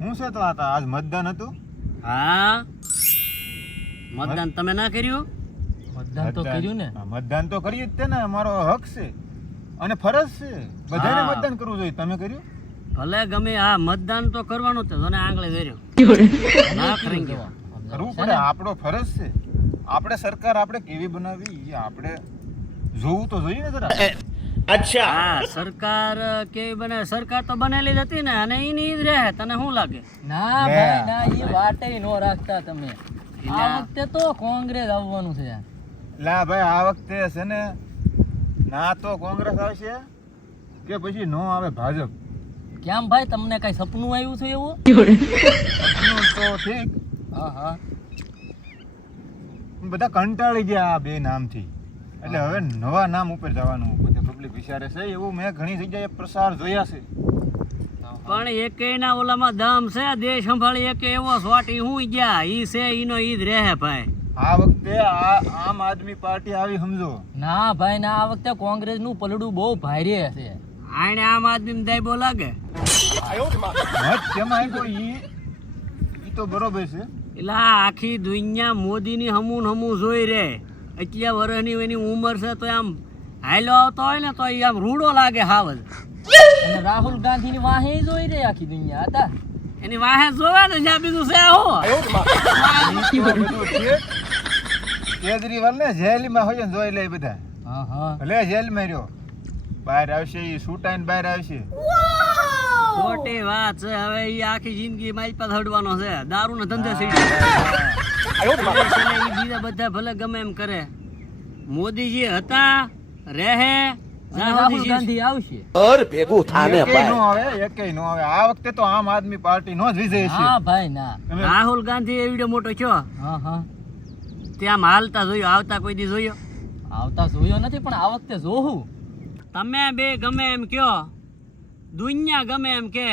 હું છે તો આજ મતદાન હતું. હા મતદાન તમે ના કર્યું? મતદાન તો કર્યું ને. મતદાન તો કર્યું જ તે ને, અમારો હક છે અને ફરજ છે, બધાને મતદાન કરવું જોઈએ. તમે કર્યું? ભલે ગમે, હા મતદાન તો કરવાનું જ, તને આંગળે કર્યું ના કરી ગયો. કરવું પડે, આપણો ફરજ છે. આપણે સરકાર આપણે કેવી બનાવી એ આપણે જોવું તો જોઈએ ને જરા. અચ્છા હા, સરકાર કેવી બને? સરકાર તો બનેલી જ હતી ને, અને એની જ રહે. તને શું લાગે? ના ભાઈ ના, એ વાટે નો રાખતા તમે. આ વખતે તો કોંગ્રેસ આવવાનું છે. લા ભાઈ, આ વખતે છે ને ના તો કોંગ્રેસ આવશે કે પછી નો આવે ભાજપ. કેમ ભાઈ, તમને કઈ સપનું આવ્યું છે એવું? સપનું તો ઠીક, હા હા, બધા કંટાળી ગયા આ બે નામથી, એટલે હવે નવા નામ ઉપર જવાનું બધે પબ્લિક વિચારે છે. એવું મેં ઘણી જગ્યાએ પ્રસાર જોયા છે. પણ એકેયના ઓલામાં દમ છે. દેશ સંભાળી એકે એવો સ્વાટી હું ગયા, ઈ છે ઈનો ઈ જ રહે ભાઈ. આ વખતે આમ આદમી પાર્ટી આવી, સમજો. ના ભાઈ ના, આ વખતે કોંગ્રેસ નું પલડું બહુ ભારે છે. આને આમ આદમી દાયબો લાગે. મત કેમાં આવ્યો ઈ તો બરોબર છે. એટલે આ આખી દુનિયા મોદીની હમું જોઈ રે. એટલા વર્ષની એની ઉંમર છે તો આમ હાલો આવતો હોય ને તો એ આમ રૂડો લાગે હાવ જ. અને રાહુલ ગાંધી ની વાહે જોઈ રે આખી દુનિયા હતા. એની વાહે જોવે ને જ્યાં બીજું છે આવો. કેજરીવાલ ને જેલમાં હોય ને જોઈ લે બધા. હા હા, ભલે જેલમાં રહ્યો, બહાર આવશે ઈ છૂટાઈને બહાર આવશે. ખોટી વાત છે. હવે એ આખી જિંદગી મારી પાસે હડવાનો છે, દારૂ ને ધંધે સીડી. બીજા બધા ભલે ગમે એમ કરે. મોદીજી હતા રહે, રાહુલ ગાંધી આવશે. એકેય નો આવે. આ વખતે તો આમ આદમી પાર્ટી નો જ વિજય છે. હા ભાઈ ના. રાહુલ ગાંધી એવડો મોટો છો, હા હા, ત્યાં હાલતા જોયો, આવતા કોઈ દી જોયો? આવતા જોયો નથી, પણ આ વખતે જોવું. તમે બે ગમે એમ કયો, દુનિયા ગમે એમ કે,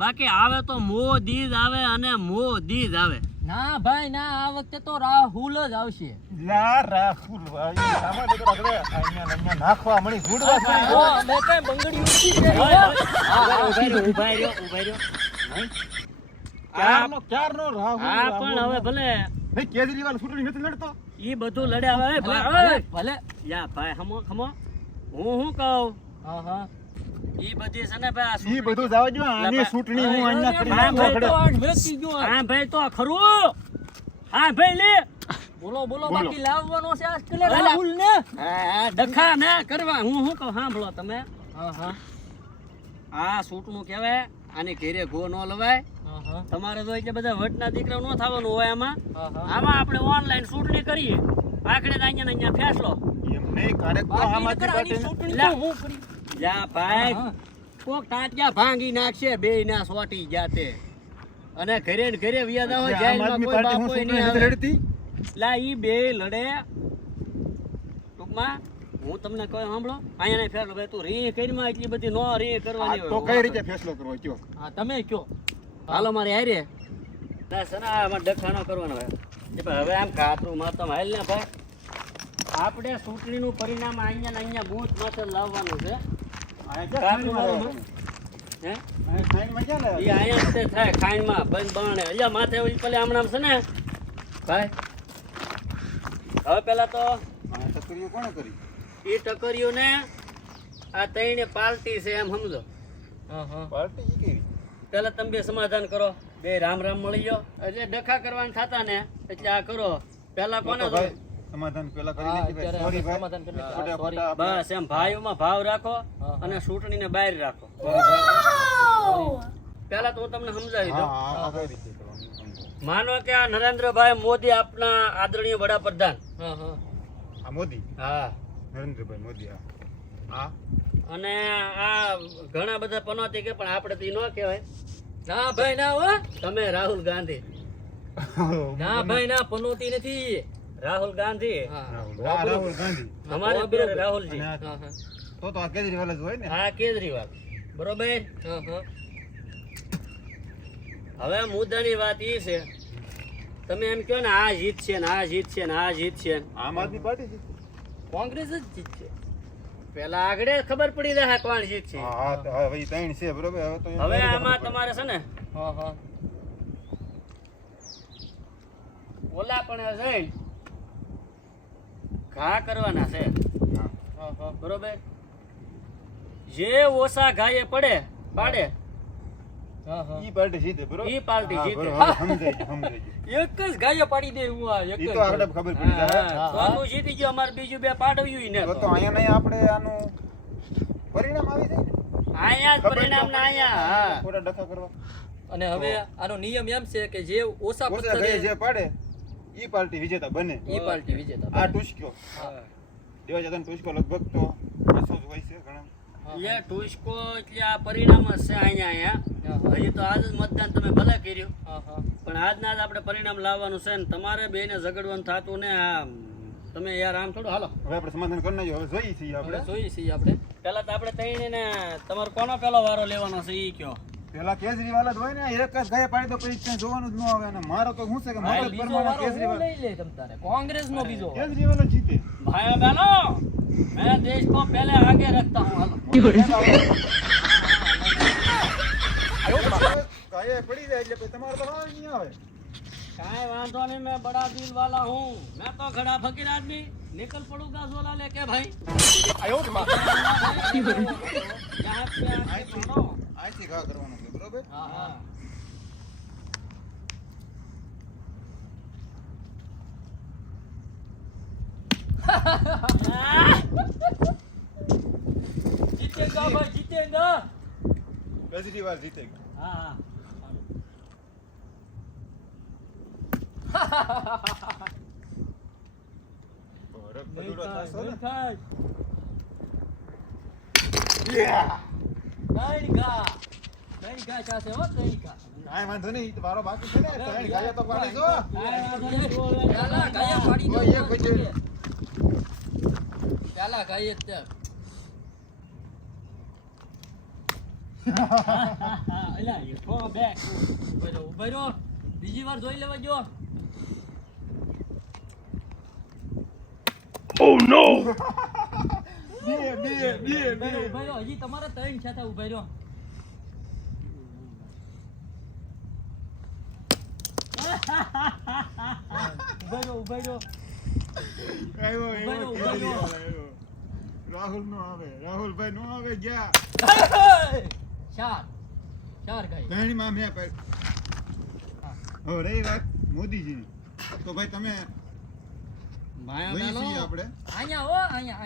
બાકી આવે તો મોદી જ આવે અને મોદી જ આવે. ના ભાઈ ના, આ વખતે તો રાહુલ જ આવશે. લા રાહુલ ભાઈ, સામા દેખો આગળ અહીંયા નાખવા મળી ગુડવા મળી. મેં કઈ બંગડી ઊંચી કરી. ઉભા રહ્યો. ક્યારનો રાહુલ. હા પણ હવે ભલે ભાઈ કેજરીવાલ ચૂંટણી નથી લડતો. ઈ બધું લડ્યા હવે. ભલે યા ભાઈ ખમો હું કહું, હા હા, ઈ બધી છે ને ભાઈ ઈ બધું જવા દો. આની ચૂંટણી હું અહીંયા કરી નાખો ખડે. હા ભાઈ તો ખરું. હા ભાઈ લે બોલો બાકી લાવવાનો છે આજકાલ રાહુલ ને. હા ડખા ના કરવા. હું કહું સાંભળો તમે. હા હા, આ સૂટનું કહેવાય, આને ઘેરે ઘો ન લવાય. હા હા, તમારે તો એટલે બધા વટના દીકરા ન થવાનું હોય આમાં. હા હા, આમાં આપણે ઓનલાઈન ચૂંટણી કરીએ, આખડે તો અહીંયા ફેસલો. એમ નહીં, ક્યારેક તો આમ આદમી પાર્ટી ચૂંટણી તો હું કરી. જા ભાઈ કોક ટાટિયા ભાંગી નાખશે, બે ના સોટી જાતે, અને ઘરે ને ઘરે વ્યાદા હોય આમ જેલમાં આદમી કોઈ પાર્ટી હું બાપોય ચૂંટણી નહીં નથી આવે. લડતી. લા ઈ બે લડે. ટૂંકમાં હું તમને કહું સાંભળો, અહીંયા ફેરલો ભાઈ તું રી કરીમાં એટલી બધી નો રી કરવાની તો કઈ રીતે ફેસલો કરવો કયો? હા તમે કયો. હાલો મારે હારે ના સના ડખાનો કરવાનો હોય. હવે આમ કાતરું મારતો હાલ ને ભાઈ, આપણે ચૂંટણીનું પરિણામ અહીંયા ને અહીંયા બૂથ માથે લાવવાનું છે. કાતરું મારવાનું. હે સાઈડમાં ક્યાં ને? ઈ અહીંયા જ તે થાય ખાઈનમાં બંધ બાણે. અહીંયા માથે ઓલી પેલે હમણાં છે ને ભાઈ. હવે પેલા તો આ ટકરીઓ કોણે કરી? ઈ ટકરીઓ ને આ ત્રણે પાર્ટી છે એમ સમજો. હા હા, પાર્ટી ઈ કેવી? પેલા તમે બે સમાધાન કરો, બે રામ મળી ગયો. એટલે ડખા કરવાના થતા ને એટલે આ કરો. પેલા કોને ભાઈ સમાધાન પેલા કરી નાખી ભાઈ. સોરી ભાઈ. સમાધાન કરી નાખો. ખોટા સોરી. ખોટા આપણે- બસ એમ ભાઈઓમાં ભાવ રાખો અને ચૂંટણીને બહાર રાખો. પેલા તો હું તમને સમજાવી દઉં. હા, આ કઈ રીતે કરવાનું? માનો કે આ નરેન્દ્રભાઈ મોદી આપના આદરણીય વડાપ્રધાન. હા હા, આ મોદી, હા, નરેન્દ્રભાઈ મોદી. હા અને આ ઘણા બધા પનોતી કે પણ આપણે તો ઈ ન કહેવાય. ના ભાઈ ના હો, તમે રાહુલ ગાંધી. ના ભાઈ ના, પનોતી નથી. રાહુલ ગાંધી. હા રાહુલ ગાંધી. અમારે અત્યારે રાહુલજી. અને હા હા, તો આ કેજરીવાલ જ હોય ને. હા કેજરીવાલ. બરોબર. હા હા, હવે મુદ્દાની વાત એ છે, તમે એમ કહો ને આ જીતશે ને આ જીતશે ને આ જીતશે. આમ આદમી પાર્ટી છે. કોંગ્રેસ જ જીતશે. પેલા આગળ ખબર પડી જાય કોણ જીતશે. હા, હવે ઈ ત્રણ છે બરોબર. હવે તો હવે આમાં તમારે છે ને હા હા ઓલા પણ જઈને ઘા કરવાના છે, હા હા બરોબર. જે ઓછા ઘાએ પાડે હા હા ઈ પાર્ટી જીતે બરોબર. ઈ પાર્ટી હા, જીતે. બરોબર. સમજાઈ ગયું. એક જ ગાય પાડી દે હું આ એક ઈ જ તો આપણે ખબર પડી જાય. હા, સોનું જીતી ગયો, અમારે બીજું બે પાડવ્યું ને તો અહીંયા નહીં આપણે આનું પરિણામ આવી જાય ને. અહીંયા જ ખબર તો પરિણામ ના પડી જાય. અહીંયા. હા. ખોટા ડખા કરવા. અને હવે આનો નિયમ એમ છે કે જે ઓછા ઓછા પથ્થરે ગાય જે પાડે ઈ પાર્ટી વિજેતા બને. ઈ પાર્ટી વિજેતા આ ટુસક્યો દેવા જતા ટુસકો લગભગ તો 200 જ હોય છે ઘણા. એ ટુસ્કો એટલે આ પરિણામ જ છે અહીંયા. હજી તો આજ જ મતદાન તમે ભલે કર્યું, હા હા પણ આજના જ આપણે પરિણામ લાવવાનું છે ને તમારે બેને ઝઘડવાનું થતું ને આ તમે યાર આમ થોડું હાલો. હવે આપણે સમાધાન કરી નાખ્યું. હવે જોઈએ છીએ આપણે આપણે. જોઈએ છીએ આપણે પેલા તો આપણે તઈને ને તમારો કોનો પેલો વારો લેવાનો છે ઈ કયો. પેલા કેજરીવાલ જ હોય ને એક જ ગાય પાડી તો પછી ક્યાંય જોવાનું જ ન આવે. અને મારો તો શું છે કે મગજ બીજો પ્રમાણે વારો હું કેજરીવાલ લઈ લે તમ તારે કોંગ્રેસ નો બીજો વારો. કેજરીવાલ જ જીતે. ભાઈઓ બહેનો, मैं देश को पहले आगे रखता हूँ. हालो. ગાય પડી જાય એટલે પછી તમારો તો વારો નહીં આવે. काहे वांधो नहीं, मैं बड़ा दिल वाला हूँ. मैं तो खड़ा फकीर आदमी निकल पड़ूंगा झोला लेके भाई. यहाँ पे आके छोड़ो. અહીંથી ઘા કરવાનો છે બરોબર. हाँ हाँ. જીતેગા ભાઈ જીતેગા કેજરીવાલ જીતે. हाँ हाँ. ભરત ભદુડો થશો ને. ત્રણ ઘા ચાસે હો ત્રણ ઘા કાંઈ વાંધો નહીં. ઈ તો વારો બાકી છે ને. ત્રણ ગાય તો પાડી દો. પેલા ગાય પાડી દો કોઈ એક હોય છે. પેલા ગાય જ તે અલા, you go back. ઉભા રહ્યો બીજી વાર જોઈ લેવા જો ઉભા રહ્યો હજી તમારે ત્રણ છે ઉભા રહ્યો ઉભા રહ્યો આવ્યો, ઉભા આવ્યો, રહ્યો, ઉભા રહ્યો. કેજરીવાલ આવ્યો. રાહુલ નો આવે. રાહુલભાઈ નો આવે ગયા. ચાર ગાય ત્રણમાં મેં પાડી. હવે રહી વાત મોદીજીની. તો ભાઈ તમે ભાઈઓ જોઈએ બહેનો, છીએ આપણે. અહીંયા હો અહીંયા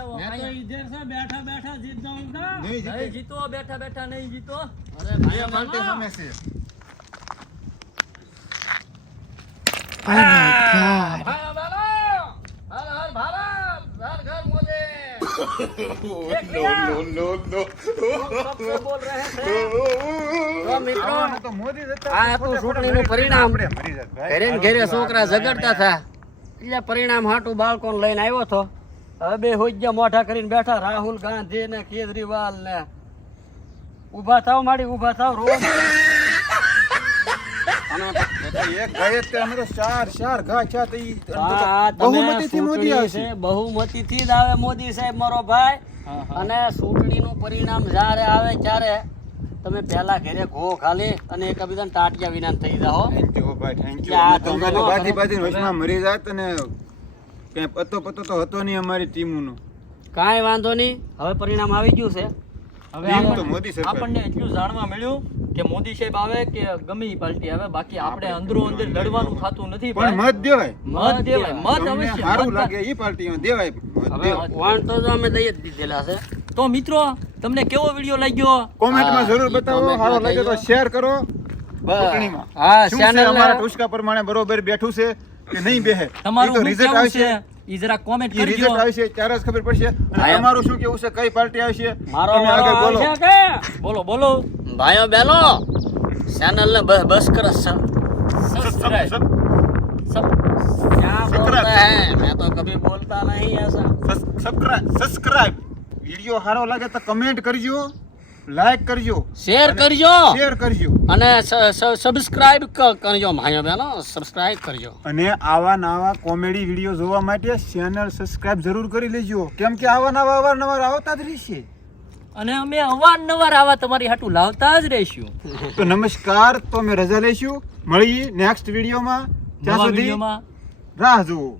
આવો मैं तो इधर से बैठा बैठा जीत जाऊंगा. નહીં જીતે. નહીં જીતો બેઠા બેઠા નહીં જીતો अरे भाइयों પાર્ટી बहनों, સામે છે. भाइयों बहनों, हर हर भारत, हर घर मोदी. एक मिनट. सबसे बोल रहे थे. तो मित्रों, આવાનું તો મોદી જ હતા. આ હતું ચૂંટણીનું પરિણામ. આપણે મરી જાત ભાઈ. ઘરે ને ઘરે છોકરા ઝઘડતા હતા એટલે પરિણામ હાટું બાળકોને લઈને આવ્યો હતો. હવે બે હોજ્યા મોઢા કરીને બેઠા રાહુલ ગાંધી ને કેજરીવાલ ને. ઊભા થાવ માડી, ઊભા થાવ રોજ. એક ગાય જ તે અમે તો ચાર ઘા છે તો ઈ આ તમે બહુમતીથી મોદી ચૂંટણી આવશે. છે, બહુમતીથી જ આવે મોદી સાહેબ મારો ભાઈ. અને ચૂંટણીનું પરિણામ જ્યારે આવે ત્યારે તમે પહેલા ઘરે ઘો ખાલી અને એકબીજાને ટાટિયા વિના થઈ જાઓ. Thank you ભાઈ, thank you. એટલે આ તમે તમે તો ન બાજી કરો. બાજીને વચમાં મરી જાત અને ક્યાંય પત્તો તો હતો નહીં અમારી ટીમનો. કાંઈ વાંધો નહીં, હવે પરિણામ આવી ગયું છે. હવે ટીમ આપણે- તો મોદી સરકાર. આપણને એટલું જાણવા મળ્યું કે મોદી સાહેબ આવે કે ગમે ઈ પાર્ટી આવે બાકી આપણે અંદરો અંદર લડવાનું થતું નથી પણ ભાઈ. મત દેવાય. મત દેવાય મત તમને અવશ્ય સારું મત લાગે ઈ પાર્ટીમાં દેવાય. મત હવે દેવાય. વોટ તો અમે દઈ જ દીધેલા છે. તો મિત્રો તમને કેવો વિડિયો લાગ્યો કોમેન્ટમાં હા, જરૂર ઈ બતાવો. કોમેન્ટમાં સારો લાગે તો કહેજો. શેર કરો. ચૂંટણીમાં. હા, શું છે channel ને- અમારા ટુચકા પ્રમાણે બરોબર બેઠું છે કે નહીં બેહે. તમારું ઈ તો શું result કેવું આવશે. છે ઈ જરા કોમેન્ટ ઈ કરજો result આવશે ત્યારે જ ખબર પડશે. અને હા. તમારું શું કેવું છે કઈ પાર્ટી આવશે મારો તમે આગળ બોલો. આવશે કે? બોલો બોલો ભાઈઓ બહેનો, ચેનલ ને બસ કરો. સબસ્ક્રાઇબ क्या बोलता है, मैं तो कभी बोलता नहीं ऐसा. સબસ્ક્રાઇબ. વિડિયો સારો લાગે તો કમેન્ટ કરજો, લાઈક કરજો, શેર કરજો શેર કરજો. અને સબસ્ક્રાઇબ કરજો ભાઈઓ બહેનો, સબસ્ક્રાઇબ કરજો. અને આવા નવા કોમેડી વિડીયો જોવા માટે ચેનલ સબસ્ક્રાઇબ જરૂર કરી લેજો. કેમ કે આવા નવા અવારનવાર આવતા જ રહેશે. અને અમે અવારનવાર આવા તમારી હાટું લાવતા જ રહીશું. તો નમસ્કાર, તો અમે રજા લઈશું. મળીએ નેક્સ્ટ વિડીયોમાં. ત્યાં નવા સુધી વિડીયોમાં રાહ જુઓ.